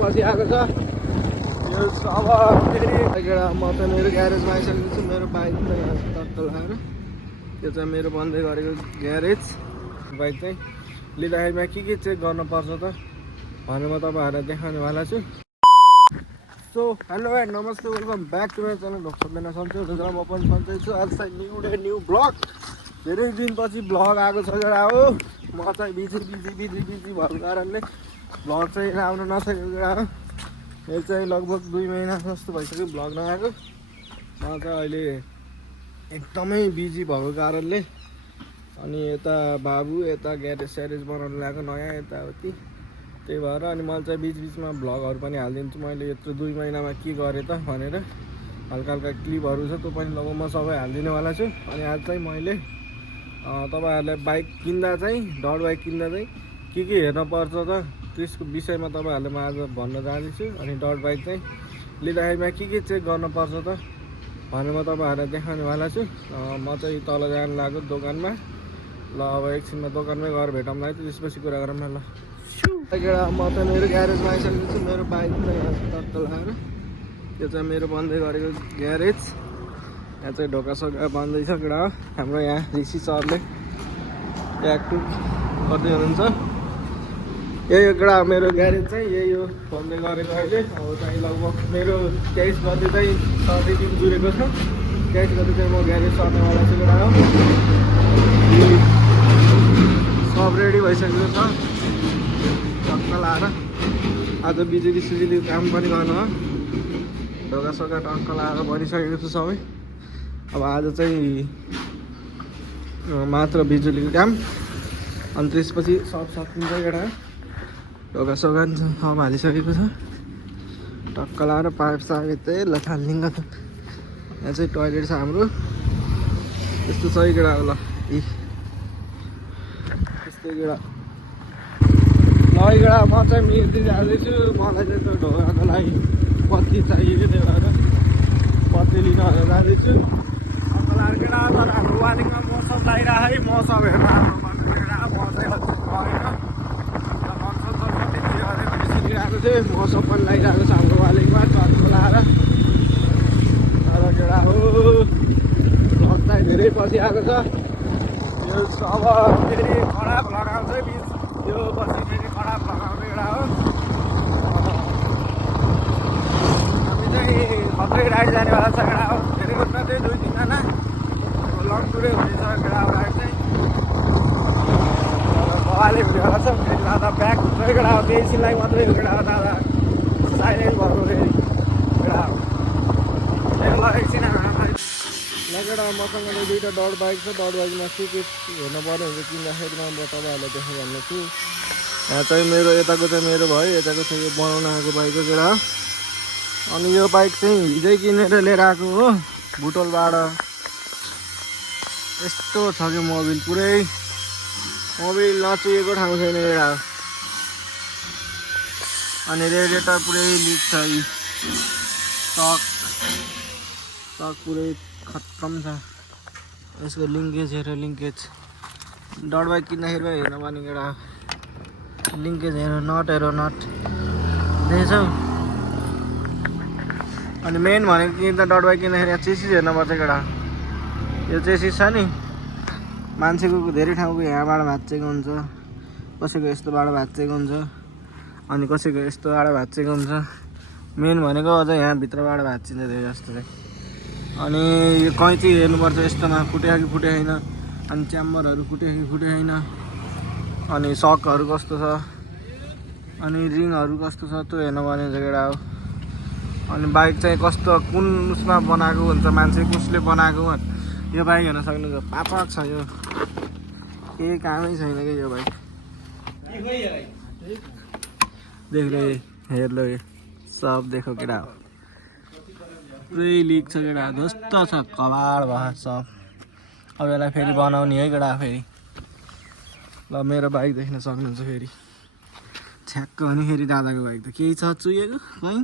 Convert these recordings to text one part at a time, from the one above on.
पछि आएको छ यो अब फेरि म त मेरो ग्यारेजमा आइसकेको छु। मेरो बाइक त यहाँ टक्क लगाएर त्यो चाहिँ मेरो बन्दै गरेको ग्यारेज बाइक चाहिँ लिँदाखेरिमा के चेक गर्नुपर्छ त भनेर म तपाईँहरूलाई देखाउनेवाला छु। सो हेलो एन्ड नमस्ते, welcome back to my channel सबैजना सन्चै हुनुहुन्छ। म पनि सन्चै छु। आज चाहिँ न्यू डे न्यू ब्लग, धेरै दिनपछि ब्लग आएको छ एउटा हो। म चाहिँ बिजी भएको कारणले ब्लग चाहिँ आउन नसकेको एउटा हो। यो चाहिँ लगभग 2 महिना जस्तो भइसक्यो ब्लग नआएको। म चाहिँ अहिले एकदमै बिजी भएको कारणले अनि यता बाबु यता ग्यारेज स्यारेज बनाउनु लागेको नयाँ यताउति, त्यही भएर अनि मैले चाहिँ बिचबिचमा भ्लगहरू पनि हालिदिन्छु। मैले यत्रो 2 महिनामा के गरेँ त भनेर हल्का हल्का क्लिपहरू छ, त्यो पनि लगभग म सबै हालिदिनेवाला छु। अनि आज चाहिँ मैले तपाईँहरूलाई बाइक किन्दा चाहिँ डट बाइक किन्दा चाहिँ के हेर्नुपर्छ त त्यसको विषयमा तपाईँहरूलाई म आज भन्न जाँदैछु। अनि डट बाइक चाहिँ लिँदाखेरिमा के चेक गर्नुपर्छ त भनेर म तपाईँहरूलाई देखाउनेवाला छु। म चाहिँ तल जानु लाग्यो दोकानमा। ल अब एकछिनमा दोकानमै गएर भेटौँला है, त्यसपछि कुरा गरौँ न। ल म त मेरो ग्यारेजमा आइसकेको छु। मेरो बाइक त यहाँ टक्क लगाएर त्यो चाहिँ मेरो बन्दै गरेको ग्यारेज। यहाँ चाहिँ ढोकासोका बन्दैछ केटा हो। हाम्रो यहाँ ऋषि सरले ट्याकटुक गर्दै हुनुहुन्छ। यही हो केटा मेरो ग्यारेज चाहिँ, यही हो बन्दै गरेको अहिले। अब चाहिँ लगभग मेरो 23 गते चाहिँ सर्दै दिन जुरेको छ। 23 गते चाहिँ म ग्यारेज सर्नेवाला छु केटा हो। सब रेडी भइसकेको छ टक्क लाएर। आज बिजुली सिजुली काम पनि गर्नु हो, ढोकासोका टक्क लाएर बनिसकेको छु सबै। अब आज चाहिँ मात्र बिजुलीको काम, अनि त्यसपछि सब सकिन्छ केटा। ढोकासोका सब हालिसकेको छ टक्क लाएर पाइप साइप चाहिँ लथालिङ्ग। यहाँ चाहिँ टोइलेट छ हाम्रो, यस्तो छ केटा। ल यस्तै केटा। ल केटा म चाहिँ मिर्ती जाँदैछु। मलाई चाहिँ त्यो ढोकाको लागि पत्ती चाहियो कि, त्यही भएर पत्ती लिन जाँदैछु टक्क लाएर केटा। तर हाम्रो वालिङमा मौसम लगाइरहेको है, मौसम हेर्नु हाम्रो केटा। म चाहिँ आएको थिएँ, मौसम पनि लगाइरहेको छ हाम्रो वालिङमा टक्क लाएर। तर केटा हो भ्लग चाहिँ धेरै पछि आएको छ। यो अब फेरि कडा भ्लग आउँछ बिच, यो पछि फेरि कडा भ्लग आउँछ केटा हो। हामी चाहिँ खत्रै राइड जानेवाला छ केटा हो। धेरै मात्रै 2-3 जना लङ टुरै हुनेछ केटा हो। राइड चाहिँ बवाले हुनेवाला छ। फेरि दादा ब्याक हुन्छ केटा हो, त्यही सिलाई मात्रै हो केटा हो। दादा साइलेन्ट भएको फेरि केटा हो। ल एकछिन ल केटा, मसँग चाहिँ 2टा डट बाइक छ। डट बाइकमा के हेर्नु पर्यो हुन्छ किन्दाखेरिमा म तपाईँहरूलाई देखाइहाल्ने छु। यहाँ चाहिँ मेरो यताको चाहिँ मेरो भयो, यताको चाहिँ यो बनाउन आएको बाइक हो केटा। अनि यो बाइक चाहिँ हिजै किनेर लिएर आएको हो बुटोलबाट। यस्तो छ कि मोबिल पुरै मोबिल नचुहेको ठाउँ छैन केटा। अनि रेडिएटर पुरै लिक छ, टक पुरै खत्तम छ। यसको लिङ्केज हेर, लिङ्केज डट बाइक किन्दाखेरि हेर्नु पर्ने केटा। लिङ्केज हेर, नट हेर, नट देख्छौ। अनि मेन भनेको कि डट बाइक किन्दाखेरि यहाँ चेसिस हेर्नुपर्छ केटा। यो चेसिस छ नि, मान्छेको धेरै ठाउँको यहाँबाट भाँचिएको हुन्छ, कसैको यस्तोबाट भाँचिएको हुन्छ, अनि कसैको यस्तोबाट भाँचिएको हुन्छ। मेन भनेको अझ यहाँ भित्रबाट भाँचिन्छ धेरै जस्तो चाहिँ। अनि यो कैँची हेर्नुपर्छ यस्तोमा फुट्यो कि फुट्यो छैन, अनि च्याम्बरहरू फुट्यो कि फुट्यो छैन, अनि सकहरू कस्तो छ, अनि रिङहरू कस्तो छ त्यो हेर्नुपर्ने हुन्छ केटा हो। अनि बाइक चाहिँ कस्तो कुन उसमा बनाएको हुन्छ, मान्छे कसले बनाएको। यो बाइक हेर्न सक्नुहुन्छ, पापक छ यो, केही कामै छैन कि यो बाइक। देख लो हेर लो, ये सब देखो केटा पुरै लिक छ केटा, ध्वस्त छ, कबाड भयो सब। अब यसलाई फेरि बनाउने है केटा फेरि। ल मेरो बाइक देख्न सक्नुहुन्छ फेरि छ्याक्क भने फेरि दादाको बाइक त केही छ चुहेको कहीँ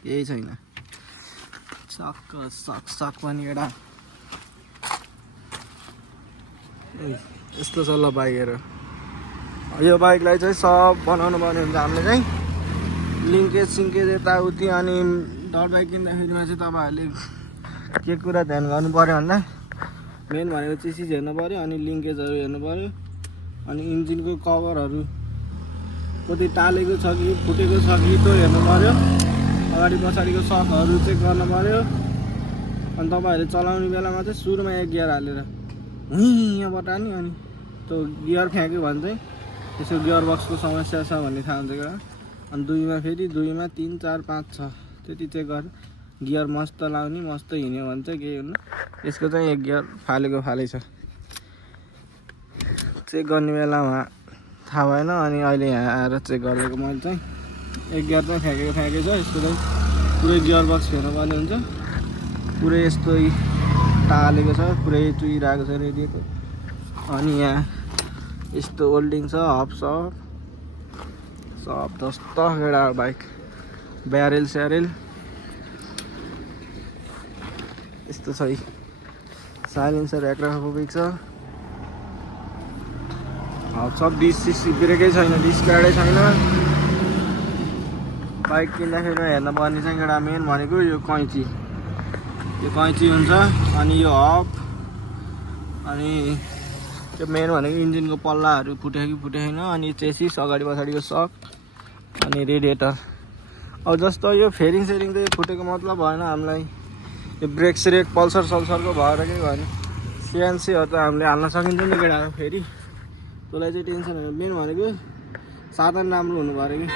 केही छैन, सक्क सक पनि केटा। यस्तो छ ल बाइक हेर। यो बाइकलाई चाहिँ सब बनाउनु पर्ने हुन्छ हामीले चाहिँ। लिङ्केज सिङ्केज यताउति। अनि डट बाइक किन्दाखेरिमा चाहिँ तपाईँहरूले के कुरा ध्यान गर्नु पऱ्यो भन्दा मेन भनेको चेसिस हेर्नु पऱ्यो, अनि लिङ्केजहरू हेर्नु पऱ्यो, अनि इन्जिनको कभरहरू कति टालेको छ कि फुटेको छ कि त्यो हेर्नु पऱ्यो, अगाडि पछाडिको सकहरू चेक गर्नु पऱ्यो। अनि तपाईँहरूले चलाउने बेलामा चाहिँ सुरुमा एक गियर हालेर यहाँबाट नि अनि त्यो गियर फ्याँक्यो भने चाहिँ त्यसको गियर बक्सको समस्या छ भन्ने थाहा हुन्छ क्या। अनि दुईमा फेरि 2मा 3 4 5 6 त्यति चेक गरेर गियर मस्त लाउने मस्त हिँड्यो भने चाहिँ केही हुन्न। यसको चाहिँ एक गियर फालेको फालै छ, चेक गर्ने बेलामा थाहा भएन। अनि अहिले यहाँ आएर चेक गरेको मैले चाहिँ एक गियर चाहिँ फ्याँकेको छ। यसको चाहिँ पुरै गियर बक्स फेर्नुपर्ने हुन्छ, पुरै यस्तो टालेको छ, पुरै चुइरहेको छ रेडियोको। अनि यहाँ यस्तो होल्डिङ छ, हब सब जस्तो केटा बाइक, ब्यारेल स्यारेल यस्तो छ। साइलेन्सर एक्राफोबिक छ, सब डिसी ब्रेकै छैन, डिस्क गाडै छैन। बाइक किन्दाखेरि हेर्न पर्ने चाहिँ एउटा मेन भनेको यो कैँची हुन्छ। अनि यो हब, अनि त्यो मेन भनेको इन्जिनको पल्लाहरू फुट्यो कि फुटेन, अनि चेसिस अगाडि पछाडिको सक, अनि रेडिएटर। अब जस्तो यो फेरिङ सेरिङ त यो फुटेको मतलब भएन हामीलाई, यो ब्रेक स्रेक पल्सर सल्सरको भएर के गर्ने, सिएनसीहरू त हामीले हाल्न सकिन्छ नि केटा। फेरि त्यसलाई चाहिँ टेन्सन होइन, मेन भनेको साधन राम्रो हुनु पऱ्यो कि।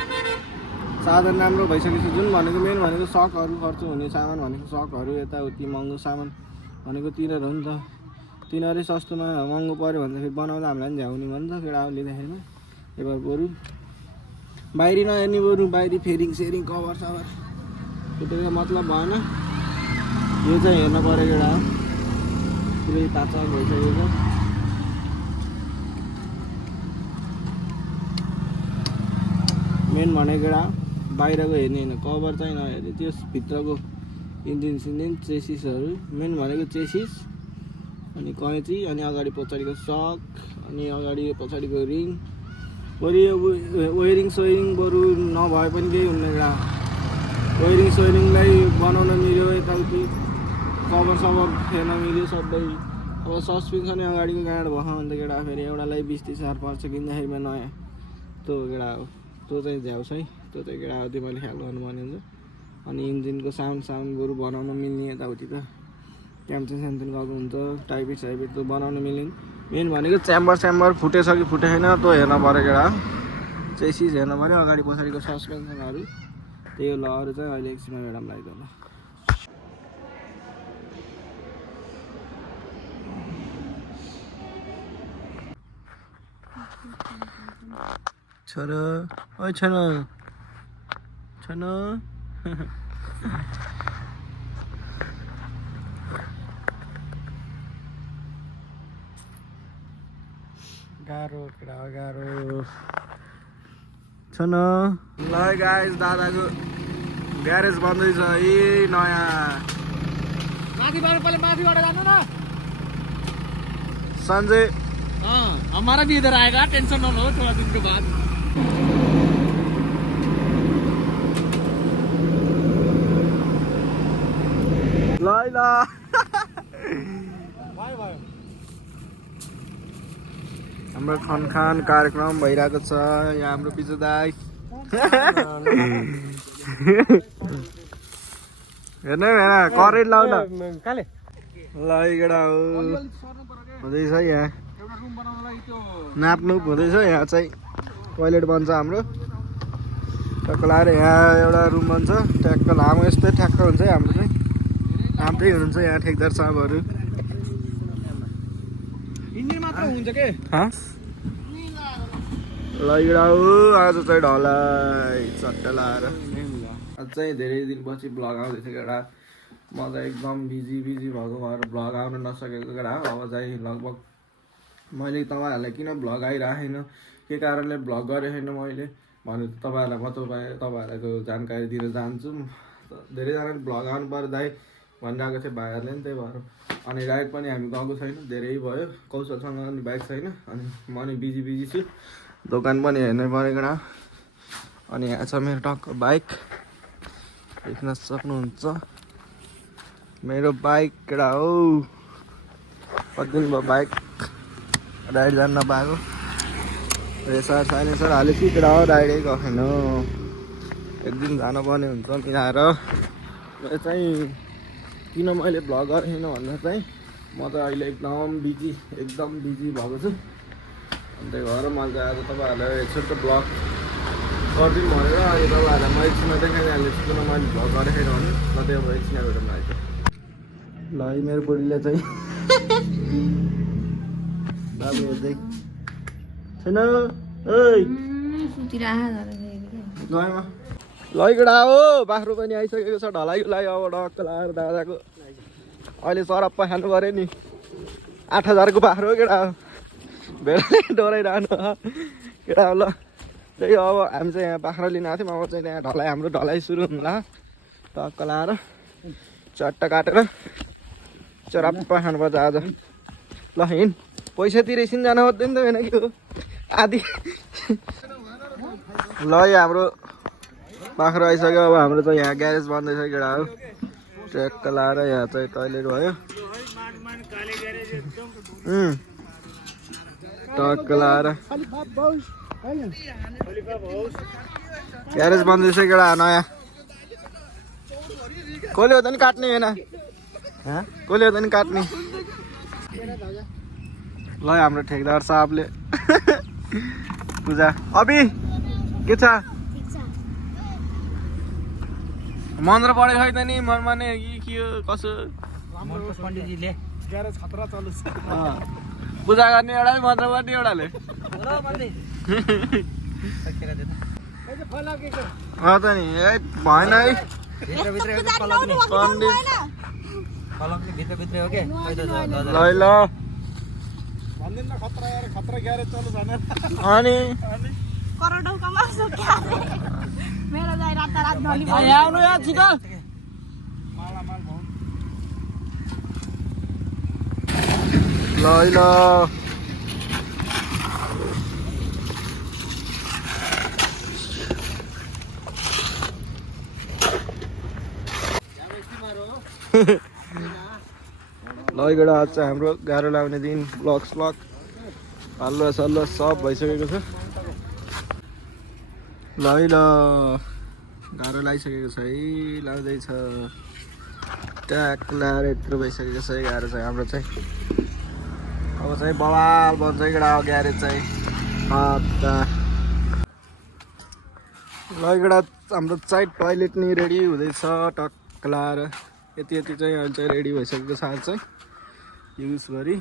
साधन राम्रो भइसकेपछि जुन भनेको मेन भनेको सकहरू खर्च हुने सामान भनेको सकहरू यताउति महँगो सामान भनेको तिनीहरू हो नि त। तिनीहरू सस्तोमा महँगो पऱ्यो भने फेरि बनाउँदा हामीलाई पनि झ्याउने भन्छ केटा लिँदाखेरिमा। एबार बरु बाहिरी नहेर्ने, बरु बाहिरी फेरिङ सेरिङ कभर सभर त्यतिको मतलब भएन। यो चाहिँ हेर्नु पऱ्यो केटा, पुरै ताचाक भइसकेको छ। मेन भनेको केटा बाहिरको हेर्ने होइन, कभर चाहिँ नहेर्ने, त्यस भित्रको इन्जिन सिन्जिन चेसिसहरू। मेन भनेको चेसिस, अनि कैँची, अनि अगाडि पछाडिको सक, अनि अगाडि पछाडिको रिङ। बरु यो वेरिङ सोइरिङ बरु नभए पनि केही हुन्न क्या। वेरिङ सोइरिङलाई बनाउन मिल्यो, यताउति कभर सभर फेर्न मिल्यो सबै। अब सस्पेन्सन अगाडिको गाँड भयो भने त केटा फेरि एउटालाई 20-30 हजार पर्छ किन्दाखेरिमा नयाँ। त्यो केटा हो, त्यो चाहिँ झ्याउ छ है, त्यो चाहिँ केटा हो, त्यो मैले ख्याल गर्नुपर्ने हुन्छ। अनि इन्जिनको साउन्ड बरु बनाउन मिल्ने, यताउति त क्याम्चन स्याम्चन गएको हुन्छ, टाइपिट साइपिट त्यो बनाउन मिल्ने। मेन भनेको च्याम्बर फुटेछ कि फुटेन त्यो हेर्न पऱ्यो केटा। चेसिस हेर्न पऱ्यो, अगाडि पछाडिको सस्पेन्सनहरू, त्यही हो। ल अरू चाहिँ अहिले एकछिनमा म्याडम लगाइदियो ल। छोरो ओ छोरो गाह्रो केटा गाह्रो छ न। ल गाइस, दादाको ग्यारेज बन्दैछ है नयाँ। माथिबाट जानु न संजय। हमारा भी इधर आएगा, टेंशन ना लो, थोड़ा दिन के बाद। लाइला हाम्रो खनखान कार्यक्रम भइरहेको छ यहाँ। हाम्रो पिजु दाई हेर्नु करेन्ट लाउन लगेडा हो हुँदैछ यहाँ। नाप्नु हुँदैछ यहाँ चाहिँ टोइलेट बन्छ हाम्रो। टक्क लाएर यहाँ एउटा रुम बन्छ, ट्याक्क लामो यस्तै ठ्याक्क हुन्छ है। हाम्रो चाहिँ नाप्दै हुनुहुन्छ यहाँ ठेकदार साहबहरू। लगेडा हो आज चाहिँ ढलाई चट्टा लाएर। आज चाहिँ धेरै दिनपछि ब्लग आउँदैछ केटा। म चाहिँ एकदम बिजी भएको भएर ब्लग आउन नसकेको केटा। अब चाहिँ लगभग मैले तपाईँहरूलाई किन ब्लग आइरहेन, के कारणले ब्लग गरेको छैन मैले भने तपाईँहरूलाई तपाईँहरूलाई त्यो जानकारी दिन चाहन्छु। धेरैजनाले ब्लग आउनु पर्यो दाइ भनिरहेको थियो भाइहरूले नि, त्यही भएर। अनि राइड पनि हामी गएको छैन, धेरै भयो। कौशलसँग पनि बाइक छैन, अनि म नि बिजी छु। दोकान पनि हेर्नै पऱ्यो केटा। अनि यहाँ छ मेरो टक्क बाइक देख्न सक्नुहुन्छ मेरो बाइक केटा हो कति दिन भयो बाइक राइड जान नपाएको रेसर साइलेन्सर हालेपछि केटा हो राइडै गएको छैन एक दिन जानुपर्ने हुन्छ मिलाएर यो चाहिँ किन मैले भ्लग गरेको छैन भन्दा चाहिँ म त अहिले एकदम बिजी भएको छु अनि त्यही भएर मैले आज तपाईँहरूलाई एकचोटि भ्लग गरिदिउँ भनेर अहिले तपाईँहरूलाई म एकछिनमा देखाइहाल्छु किन मैले भ्लग गरेको छैन भने ल त्यो अब एकछिन भेटौँ आइज ल है मेरो बुढीले चाहिँ बाबु हेर्दै छैन गएमा लैगडा हो बाख्रो पनि आइसकेको छ ढलाइको लागि अब डक्क लगाएर दादाको अहिले सरप्प खानु पऱ्यो नि 8,000 को बाख्रो हो केटा भेडाले डोराइरहनु केटा ल त्यही अब हामी चाहिँ यहाँ बाख्रा लिन आएको थियौँ अब चाहिँ त्यहाँ हाम्रो ढलाइ सुरु हुँला टक्क लगाएर चट्टा काटेर चरप्प खानुपर्छ आज ल हिँड पैसा तिरेसिन जान खोज्दैन त होइन कि हो आदि ल हाम्रो बाख्रो आइसक्यो अब हाम्रो चाहिँ यहाँ ग्यारेज बन्दैछ केटा हो ट्र्याक्क लाएर यहाँ चाहिँ टोइलेट भयो टक्क लाएर ग्यारेज बन्दैछ केटा नयाँ कसले हो त नि काट्ने होइन कसले हो त नि काट्ने ल हाम्रो ठेकदार साहबले पूजा अबि के छ मन्त्र पढेको छैन नि मनमा नै के हो कसो पण्डितजीले ग्यारेज खतरा चालु छ पूजा गर्ने एउटाले मन्त्र पढ्ने एउटाले त नि भएन है ल खतरा ग्यारेज चालु छैन अनि करोडौँ कमाउँछु क्या मेरो जाइ रातारात धनी आउनु यहाँ छिटो ल लैगडा आज चाहिँ हाम्रो गाह्रो लाग्ने दिन ब्लक हल्लुवा सल्लुवा सब भइसकेको छ ल गाह्रो लगाइसकेको छ है लाग्दैछ ट्याक लाएर यत्रो भइसकेको छ है गाह्रो चाहिँ हाम्रो चाहिँ अब चाहिँ बवाल बन्छ केटा हो ग्यारेज चाहिँ लैगडा हाम्रो चाहिँ टोइलेट नि रेडी हुँदैछ टक्क लाएर यति चाहिँ अहिले चाहिँ रेडी भइसकेको छ आज चाहिँ दिउँसभरि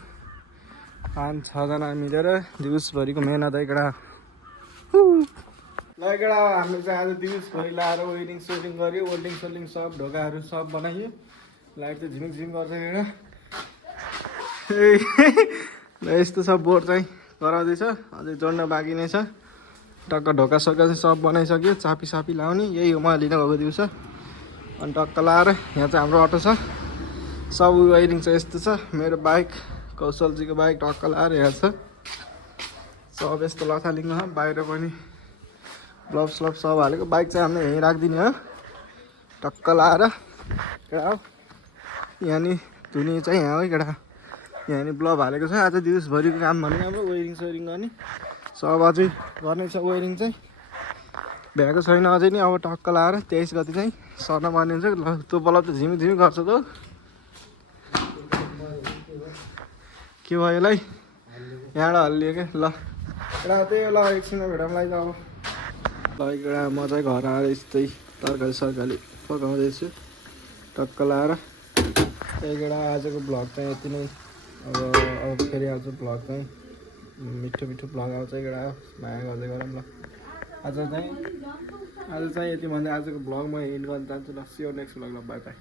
5-6 जना मिलेर दिउँसभरिको मेहनत है केटा ल केटा हामीले चाहिँ आज दिउँसभरि लाएर वेल्डिङ सोल्डिङ गऱ्यो वेल्डिङ सोल्डिङ सब ढोकाहरू सब बनाइयो लाइट चाहिँ झिमिक गर्छ केटा यस्तो सब बोर्ड चाहिँ गराउँदैछ अझै जोड्न बाँकी नै छ टक्क ढोका सोका चाहिँ सब बनाइसक्यो चापी सापी लाउने यही हो म लिन गएको दिउँसो अनि टक्क लाएर यहाँ चाहिँ हाम्रो अटो छ सब वायरिङ चाहिँ यस्तो छ मेरो बाइक कौशलजीको बाइक टक्क लाएर यहाँ छ सब यस्तो लथालिङ्ग छ बाहिर पनि ग्लोभ्स सब हालेको बाइक चाहिँ हामीले यहीँ राखिदिने हो टक्क लाएर केटा हो यहाँनिर धुने चाहिँ यहाँ हो केटा यहाँनिर ग्लोभ हालेको छ आज दिउँसभरिको काम भन्ने अब वायरिङ सोयरिङ गर्ने सब अझै गर्ने छ वायरिङ चाहिँ भ्याएको छैन अझै नि अब टक्क लाएर 23 गति चाहिँ सर्न पर्ने हुन्छ ल त्यो बलब त झिमी गर्छ त के भयो यसलाई यहाँबाट हल्लियो क्या ल एउटा त्यही ल एकछिनमा भेटौँला अब ल एउटा म चाहिँ घर आएर यस्तै तरकारी सरकारी पकाउँदैछु टक्क लाएर त्यही एउटा आजको भ्लग चाहिँ यति नै अब फेरि आउँछ भ्लग चाहिँ मिठो भ्लग आउँछ एउटा माया गर्दै गरौँ ल आज चाहिँ यति भन्दै आजको भ्लग म एन्ड गर्न चाहन्छु ल सी यू नेक्स्ट भ्लग ल बाई बाई